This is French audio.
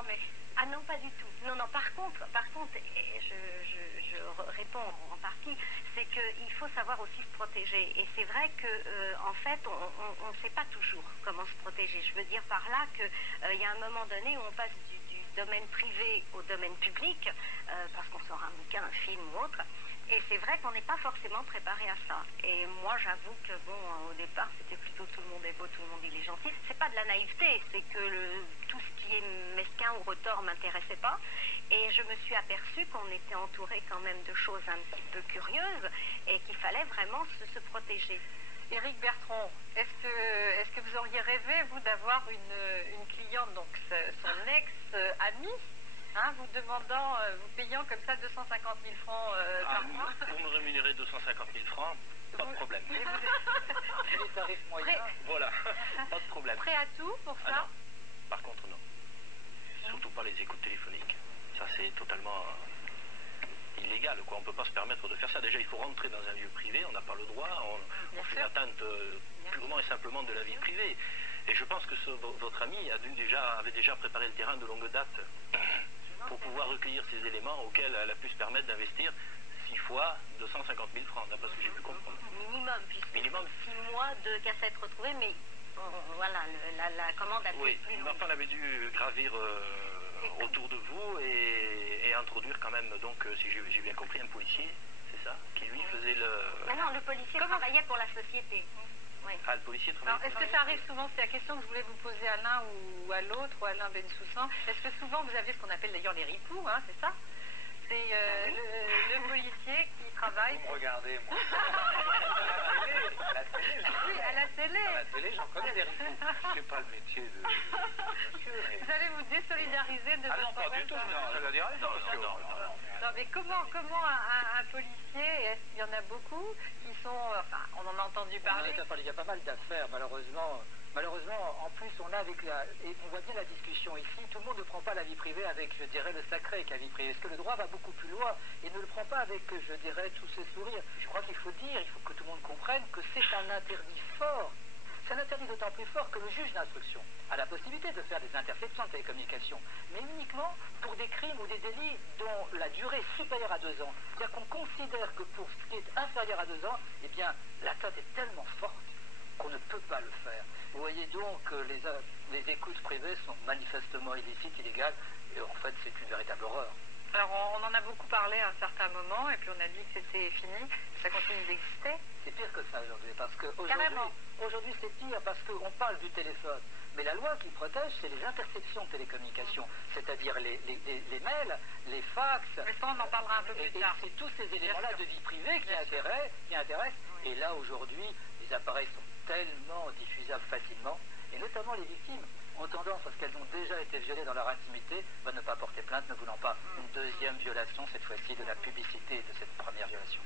informés. Ah non, pas du tout. Non, non, par contre, et je réponds en partie, c'est qu'il faut savoir aussi se protéger. Et c'est vrai que, en fait, on ne sait pas toujours comment se protéger. Je veux dire par là qu'il y a un moment donné où on passe du domaine privé au domaine public, parce qu'on sort un bouquin, un film ou autre. Et c'est vrai qu'on n'est pas forcément préparé à ça. Et moi, j'avoue que, bon, au départ, c'était plutôt tout le monde est beau, tout le monde il est gentil. C'est pas de la naïveté, c'est que tout ce qui est mesquin ou retors m'intéressait pas. Et je me suis aperçue qu'on était entouré quand même de choses un petit peu curieuses et qu'il fallait vraiment se protéger. Éric Bertrand, est-ce que vous auriez rêvé, vous, d'avoir une cliente, donc son ex-amie, hein, vous demandant, vous payant comme ça 250 000 francs par mois? Pour me rémunérer 250 000 francs, pas de problème. C'est les tarifs moyens. Voilà, pas de problème. Prêt à tout pour ça? Ah non. Par contre, non. Surtout pas les écoutes téléphoniques. Ça, c'est totalement illégal, quoi. On ne peut pas se permettre de faire ça. Déjà, il faut rentrer dans un lieu privé, on n'a pas le droit, on fait atteinte purement et simplement de la vie privée. Et je pense que votre ami avait déjà préparé le terrain de longue date pour pouvoir recueillir ces éléments auxquels elle a pu se permettre d'investir 6 fois 250 000 francs, d'après ce que j'ai pu comprendre. Minimum, puisque minimum. 6 mois de cassettes retrouvées, mais voilà, la commande a oui, plus longue. Enfin, elle avait dû gravir autour de vous et introduire quand même, donc, si j'ai bien compris, un policier, c'est ça, qui lui faisait le... Mais non, le policier travaillait pour la société. Oui. Ah, le policier travaillait. Est-ce que ça arrive souvent, c'est la question que je voulais vous poser à l'un ou à l'autre, ou à Alain Bensoussan, est-ce que souvent vous avez ce qu'on appelle d'ailleurs les ripoux, hein, c'est ça? C'est le policier qui travaille. Vous me regardez, moi. À la télé, oui, à la télé. À la télé, j'en connais des ripoux. C'est pas le métier de monsieur. Mais... Vous allez vous désolidariser de non, pas du tout. Non, je le dirais. Non, mais comment un policier, est-ce qu'il y en a beaucoup qui sont, enfin, on en a entendu parler. Il y a pas mal d'affaires, malheureusement. Malheureusement, en plus, on a et on voit bien la discussion ici, tout le monde ne prend pas la vie privée avec, je dirais, le sacré avec la vie privée. Parce que le droit va beaucoup plus loin et ne le prend pas avec, je dirais, tous ces sourires. Je crois qu'il faut dire, il faut que tout le monde comprenne que c'est un interdit fort. C'est un interdit d'autant plus fort que le juge d'instruction a la possibilité de faire des interceptions de télécommunications, mais uniquement pour des crimes ou des délits dont la durée est supérieure à 2 ans. C'est-à-dire qu'on considère que pour ce qui est inférieur à 2 ans, eh bien, l'atteinte est tellement forte qu'on ne peut pas le faire. Vous voyez donc que les écoutes privées sont manifestement illicites, illégales, et en fait c'est une véritable horreur. Alors on en a beaucoup parlé à un certain moment, et puis on a dit que c'était fini, ça continue d'exister. C'est pire que ça aujourd'hui, parce qu'aujourd'hui c'est pire, parce qu'on parle du téléphone, mais la loi qui protège, c'est les interceptions de télécommunications, c'est-à-dire les mails, les fax. Mais ça, on en parlera un peu plus tard. C'est tous ces éléments-là de vie privée qui intéressent, et là aujourd'hui, les appareils sont tellement diffusables facilement, et notamment les victimes ont tendance, parce qu'elles ont déjà été violées dans leur intimité, à ne pas porter plainte, ne voulant pas une deuxième violation, cette fois-ci de la publicité de cette première violation.